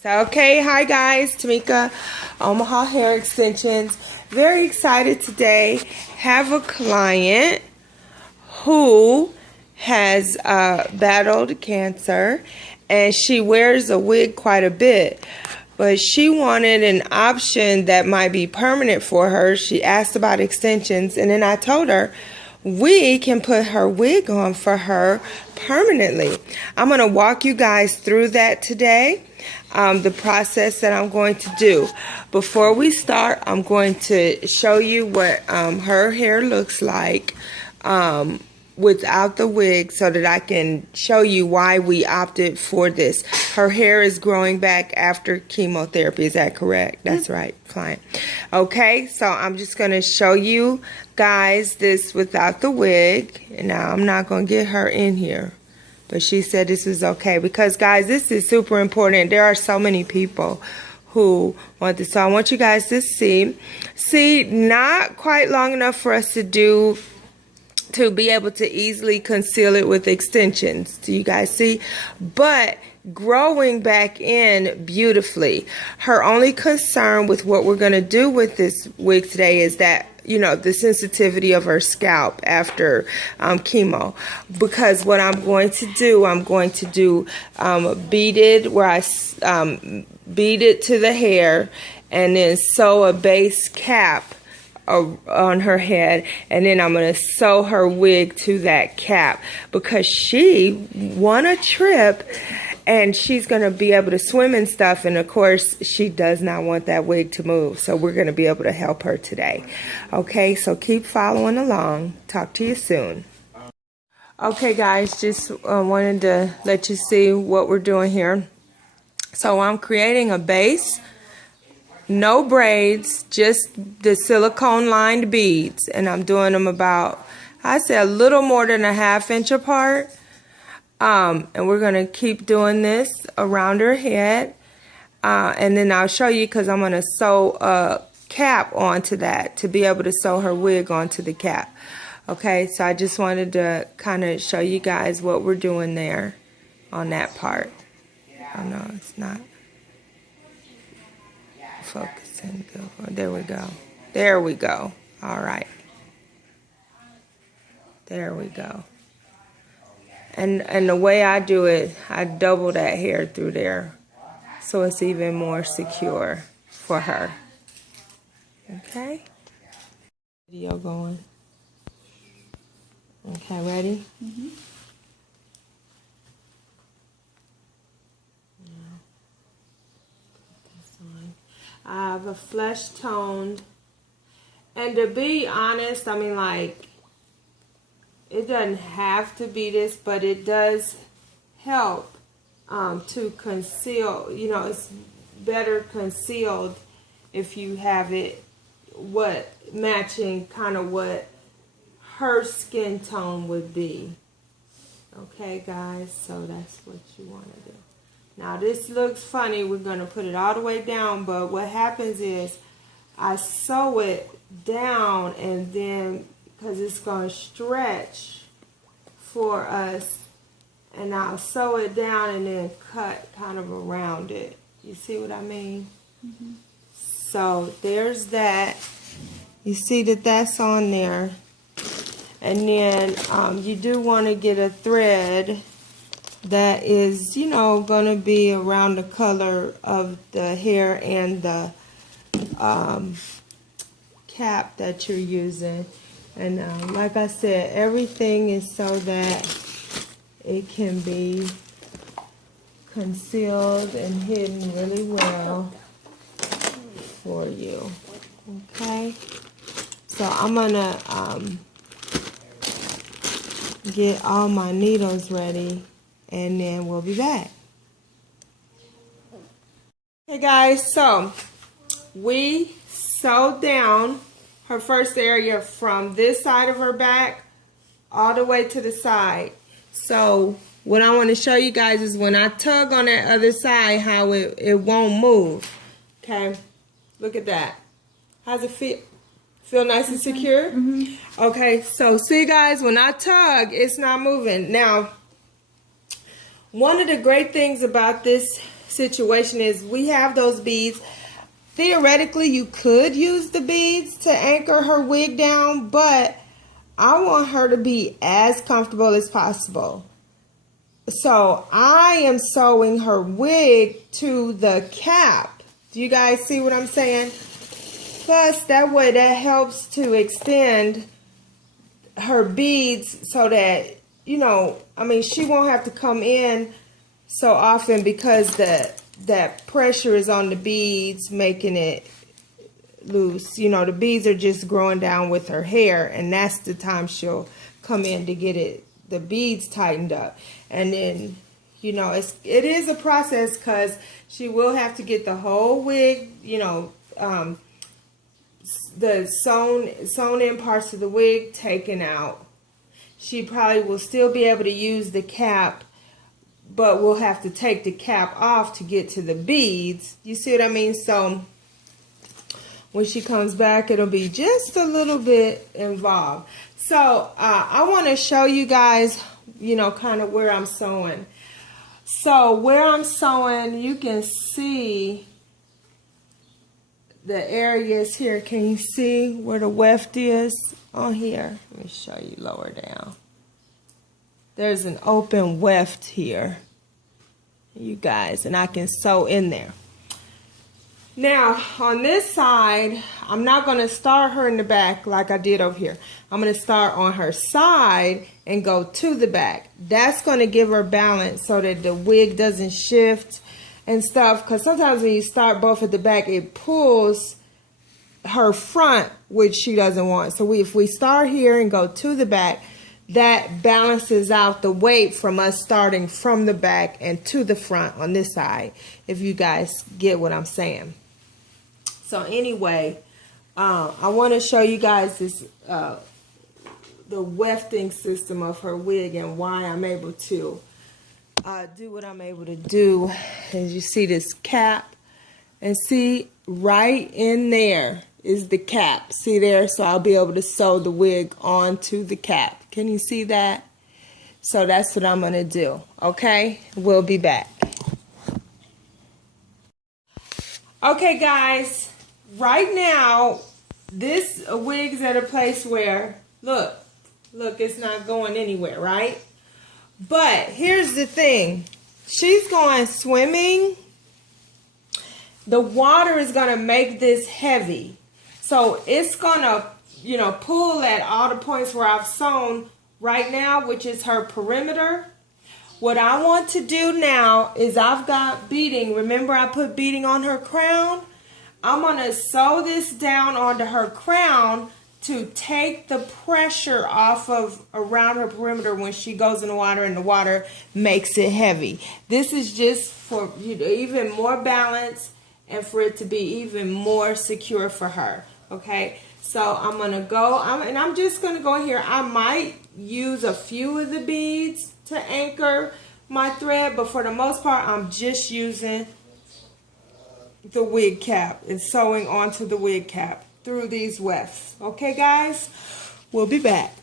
So, okay, hi guys, Tamika, Omaha Hair Extensions. Very excited today. Have a client who has battled cancer, and she wears a wig quite a bit, but she wanted an option that might be permanent for her. She asked about extensions, and then I told her we can put her wig on for her permanently. I'm going to walk you guys through that today, the process that I'm going to do. Before we start, I'm going to show you what her hair looks like without the wig, so that I can show you why we opted for this. Her hair is growing back after chemotherapy. Is that correct? That's right, client. Okay, so I'm just going to show you guys this without the wig. And now I'm not going to get her in here, but she said this is okay, because guys, this is super important. There are so many people who want this, so I want you guys to see not quite long enough for us to be able to easily conceal it with extensions. Do you guys see? But growing back in beautifully. Her only concern with what we're going to do with this wig today is that, you know, the sensitivity of her scalp after chemo. Because what I'm going to do beaded, where I bead it to the hair and then sew a base cap on her head, and then I'm going to sew her wig to that cap, because she won a trip and she's going to be able to swim and stuff, and of course she does not want that wig to move, so we're going to be able to help her today. Okay, so keep following along. Talk to you soon. Okay guys, just wanted to let you see what we're doing here. So I'm creating a base. No braids, just the silicone lined beads, and I'm doing them about, I say, a little more than a ½ inch apart. And we're going to keep doing this around her head, and then I'll show you, because I'm going to sew a cap onto that to be able to sew her wig onto the cap. Okay, so I just wanted to kind of show you guys what we're doing there on that part. Oh no, it's not focusing. There we go. There we go. All right. There we go. And the way I do it, I double that hair through there, so it's even more secure for her. Okay. Video going. Okay, ready? Mm-hmm. I have a flesh toned, and to be honest, I mean, like, it doesn't have to be this, but it does help to conceal. You know, it's better concealed if you have it matching kind of what her skin tone would be. Okay guys, so that's what you want to do. Now this looks funny, we're going to put it all the way down, but what happens is I sew it down, and then, because it's going to stretch for us, and I'll sew it down and then cut kind of around it. You see what I mean? Mm-hmm. So there's that. You see that that's on there. And then you do want to get a thread that is, you know, going to be around the color of the hair and the cap that you're using. And like I said, everything is so that it can be concealed and hidden really well for you. Okay, so I'm gonna get all my needles ready, and then we'll be back. Hey guys, so we sewed down her first area from this side of her back all the way to the side. So what I want to show you guys is when I tug on that other side, how it won't move. Okay, look at that. How's it feel? Feel nice and secure? Mm-hmm. Okay, so see guys, when I tug, it's not moving. Now, one of the great things about this situation is we have those beads. Theoretically, you could use the beads to anchor her wig down, but I want her to be as comfortable as possible. So I am sewing her wig to the cap. Do you guys see what I'm saying? Plus, that way that helps to extend her beads so that, you know, I mean, she won't have to come in so often because that pressure is on the beads making it loose. You know, the beads are just growing down with her hair, and that's the time she'll come in to get the beads tightened up. And then, you know, it is a process because she will have to get the whole wig, you know, the sewn in parts of the wig taken out. She probably will still be able to use the cap, but we'll have to take the cap off to get to the beads. You see what I mean? So when she comes back, it'll be just a little bit involved. So I want to show you guys, you know, kind of where I'm sewing. So where I'm sewing, you can see the areas here. Can you see where the weft is on here? Let me show you lower down. There's an open weft here, you guys, and I can sew in there. Now, on this side, I'm not going to start her in the back like I did over here. I'm going to start on her side and go to the back. That's going to give her balance so that the wig doesn't shift and stuff. Because sometimes when you start both at the back, it pulls her front, which she doesn't want. So if we start here and go to the back, that balances out the weight from us starting from the back and to the front on this side, if you guys get what I'm saying. So anyway, I want to show you guys this the wefting system of her wig and why I'm able to do what I'm able to do. As you see this cap, and see right in there is the cap. See there? So I'll be able to sew the wig onto the cap. Can you see that? So that's what I'm going to do. Okay? We'll be back. Okay, guys. Right now, this wig's at a place where, look, it's not going anywhere, right? But here's the thing. She's going swimming. The water is going to make this heavy. So it's going to, you know, pull at all the points where I've sewn right now, which is her perimeter. What I want to do now is I've got beading. Remember I put beading on her crown? I'm going to sew this down onto her crown to take the pressure off of around her perimeter when she goes in the water and the water makes it heavy. This is just for even more balance and for it to be even more secure for her. Okay, so I'm going to go, and I'm just going to go here. I might use a few of the beads to anchor my thread, but for the most part, I'm just using the wig cap and sewing onto the wig cap through these wefts. Okay, guys, we'll be back.